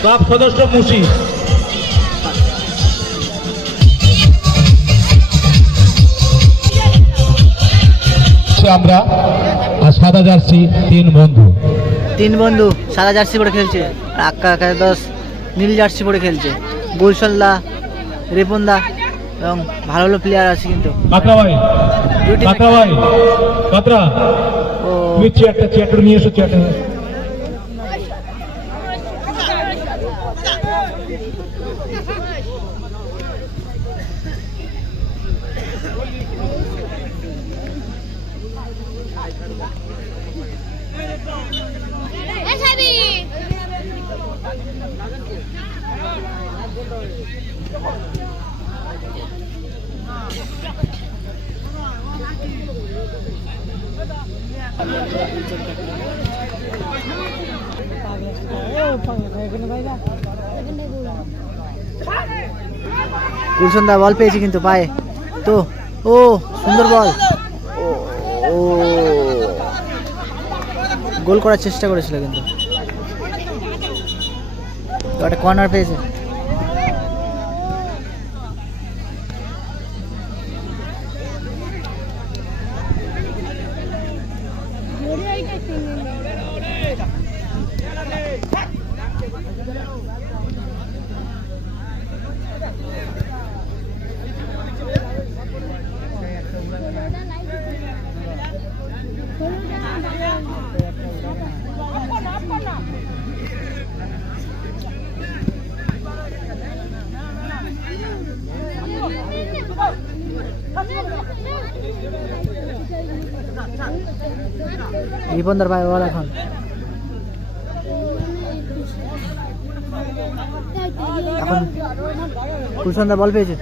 Club সদস্য মুশি। আমরা আর সাদা জার্সি তিন বন্ধু সাদা জার্সি পরে খেলছে, আর আক্কা 10 নীল জার্সি পরে খেলছে। গুলশনদা, রিপনদা এবং ভালো ভালো প্লেয়ার আছে কিন্তু। কাতরা ভাই কাতরা তুমি চেয়ারটা নিয়ে এসো, চেয়ারটা গুলশনদা বল পেয়েছে কিন্তু পায়ে তো। ও সুন্দর বল, ও গোল করার চেষ্টা করেছিল কিন্তু একটা কর্নার পেয়েছে। রিপনদার ভাই বল এখন গুলশনদা বল পেয়েছে।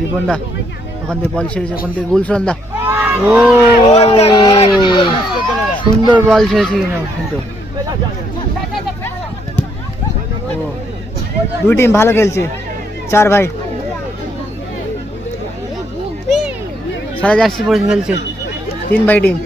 রিপনদা ওখান থেকে বল ছেড়েছে, ওখান থেকে গুলশনদা, ও সুন্দর বল ছেড়েছে কিন্তু। দুই টিম ভালো খেলছে, 4 ভাই সাদা জার্সি পরে খেলছে, 3 ভাই টিম।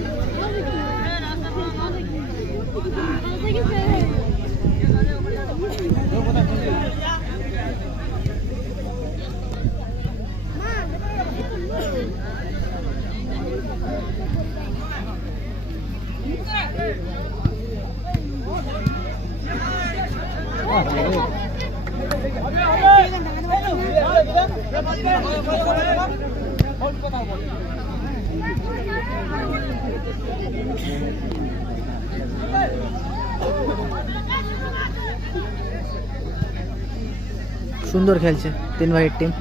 সুন্দর খেলছে 3 ভাইয়ের টিম।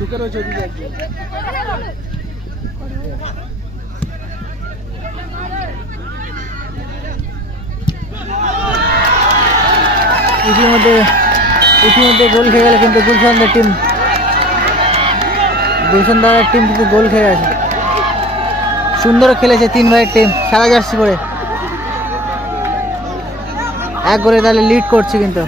ঢুকে রয়েছে ইতিমধ্যে গোল খেয়ে গেল কিন্তু গুলশনদার টিম কিন্তু গোল খেয়ে গেছে। সুন্দর খেলেছে 3 ভাইয়ের টিম সাদা জার্সি পরে, 1 গোলে তাহলে লিড করছে কিন্তু।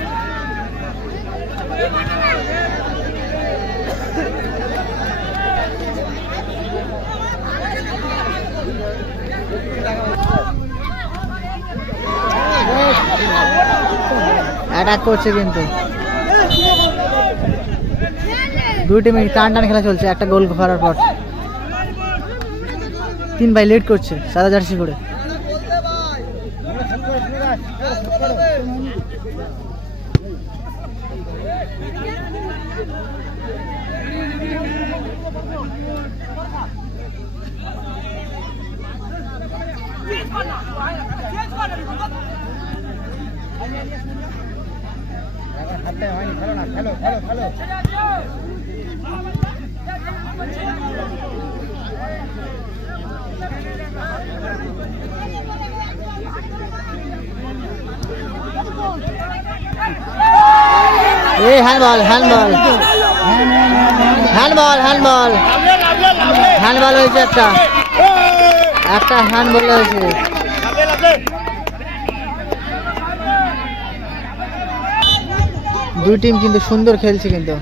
অ্যাটাক করছে কিন্তু দুই টিমে টান খেলা চলছে। একটা গোল করার পর 3 ভাই লিড করছে সাদা জার্সি করে। এই handball handball handball handball handball হয়েছে একটা হ্যান্ডবল হয়েছে। দুই টিম কিন্তু সুন্দর খেলছে কিন্তু।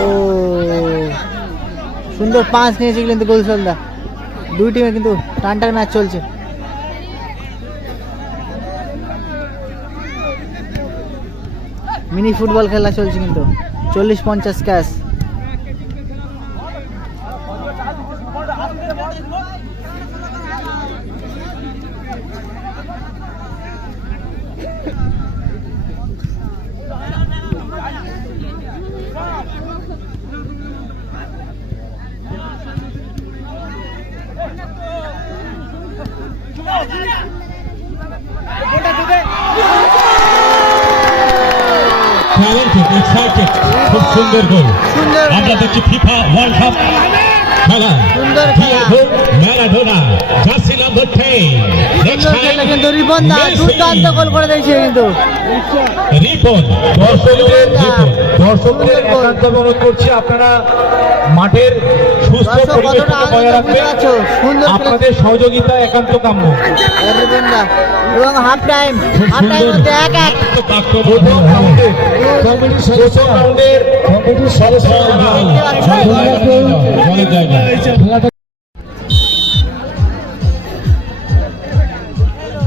ও সুন্দর পাঁচ নিয়েছে কিন্তু গোলসলদা। দুই টিমে কিন্তু টানটার ম্যাচ চলছে। মিনি ফুটবল খেলা চলছে কিন্তু 40-50 ক্যাশ। খুব সুন্দর গোল। আমরা দেখছি ফিফা ওয়ার্ল্ড কাপ খেলা। Diego Maradona jersey number 10 next time কিন্তু রিপন দা দুর্দান্ত গোল করে দিয়েছে কিন্তু। রিপন দর্শকদের একান্ত অনুরোধ করছি আপনারা মাঠের সুস্থ পরিবেশটা বজায় রাখবেন। আপনাদের সহযোগিতা একান্ত কাম্য। রিপন দা এবং হাফ টাইম মধ্যে 1-1 প্রথম রাউন্ডের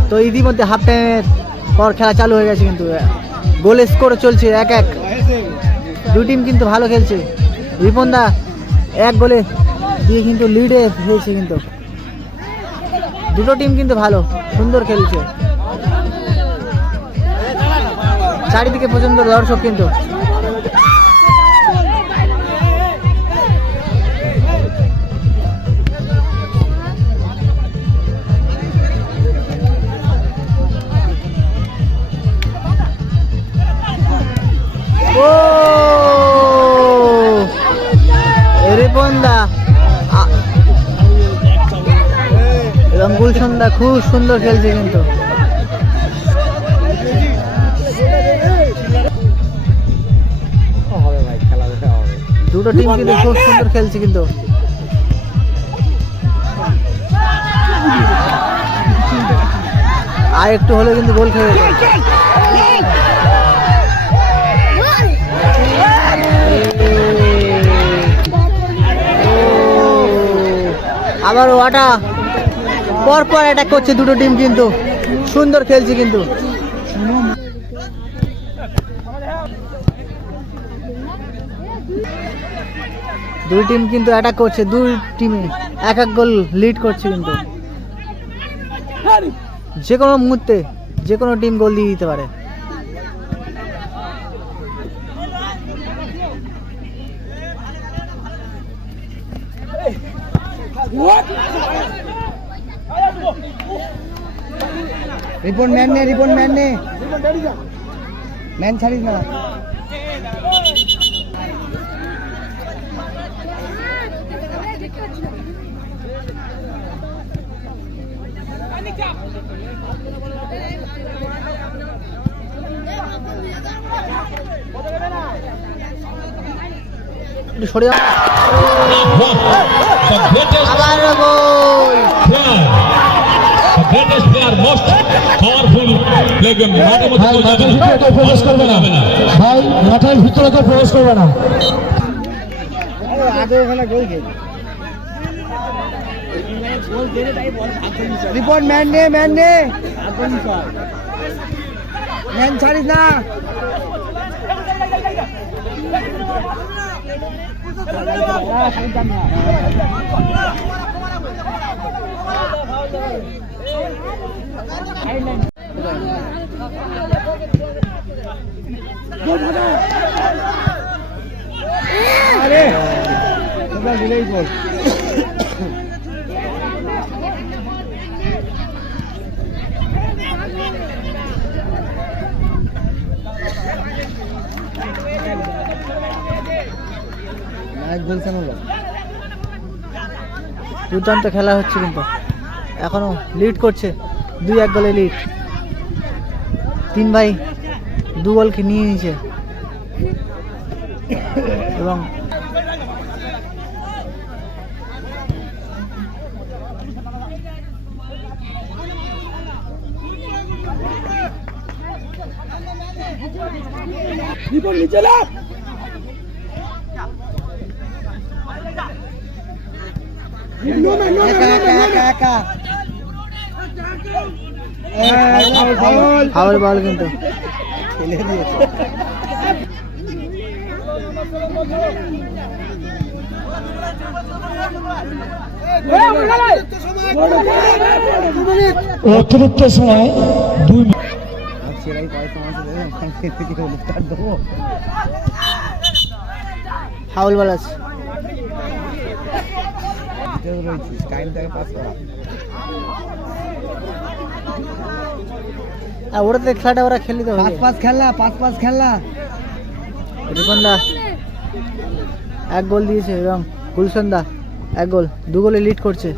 তো ইতিমধ্যে হাফ টাইমের পর খেলা চালু হয়ে গেছে কিন্তু গোল স্কোর চলছে 1-1। দুই টিম কিন্তু ভালো খেলছে। রিপন দা 1 গোলে দিয়ে কিন্তু লিডে হয়েছে কিন্তু। দুটো টিম কিন্তু ভালো সুন্দর খেলছে। চারিদিকে প্রচন্ড দর্শক কিন্তু। ও রিপনদা এবং গুলশনদা খুব সুন্দর খেলছে কিন্তু। দুটো টিম কিন্তু খুব সুন্দর খেলছে কিন্তু। আর একটু হলে কিন্তু গোল খেয়ে যেত। আবার ওটা পরপর অ্যাটাক করছে দুটো টিম কিন্তু সুন্দর খেলছে কিন্তু। দুই টিম কিন্তু অ্যাটাক করছে। দুই টিমে 1-1 গোল লিড করছে কিন্তু। যে কোনো মুহূর্তে যে কোনো টিম গোল দিয়ে দিতে পারে। রিপন ম্যান নে ম্যান ছাড়িস না। সরে আবার গোল। ভাই মাঠের ভিতরে তো প্রবেশ করবে না। রিপোর্ট ম্যান ছাড়িস না। আরে দিলেই গোল। দুর্দান্ত খেলা হচ্ছে কিন্তু এখনো লিড করছে 2-1 গোলে লিড। 3 ভাই 2 গোলকে নিয়ে নিয়েছে এবং ফাউল বল কিন্তু অতিরিক্ত সময় 2 মিনিট। ফাউল বল আছে। ওরাতে খেলাটা ওরা খেলি তো 5-5 খেলা রিপনদা 1 গোল দিয়েছে এবং গুলশনদা 1 গোল, 2 গোলে লিড করছে।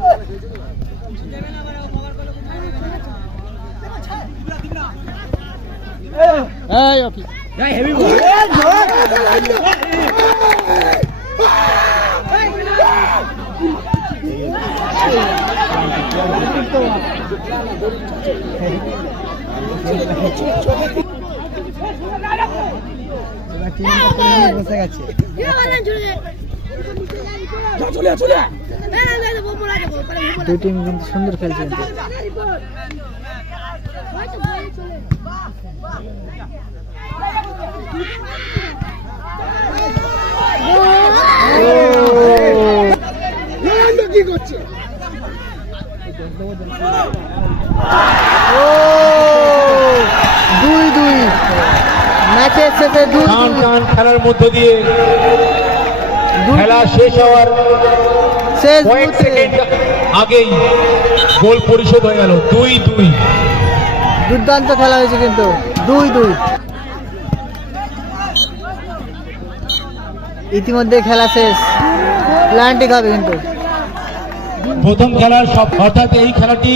বসে গেছে দুই টিম কিন্তু সুন্দর খেলছে কিন্তু কি করছে ম্যাচের শেষে খেলার মধ্য দিয়ে খেলা শেষ হওয়ার কয়েক সেকেন্ড আগেই গোল পরিশোধ হয়ে গেল 2-2। দুর্দান্ত খেলা হয়েছে কিন্তু 2-2। ইতিমধ্যে খেলা শেষ, প্ল্যান্টিক হবে কিন্তু প্রথম খেলার সব অর্থাৎ এই খেলাটি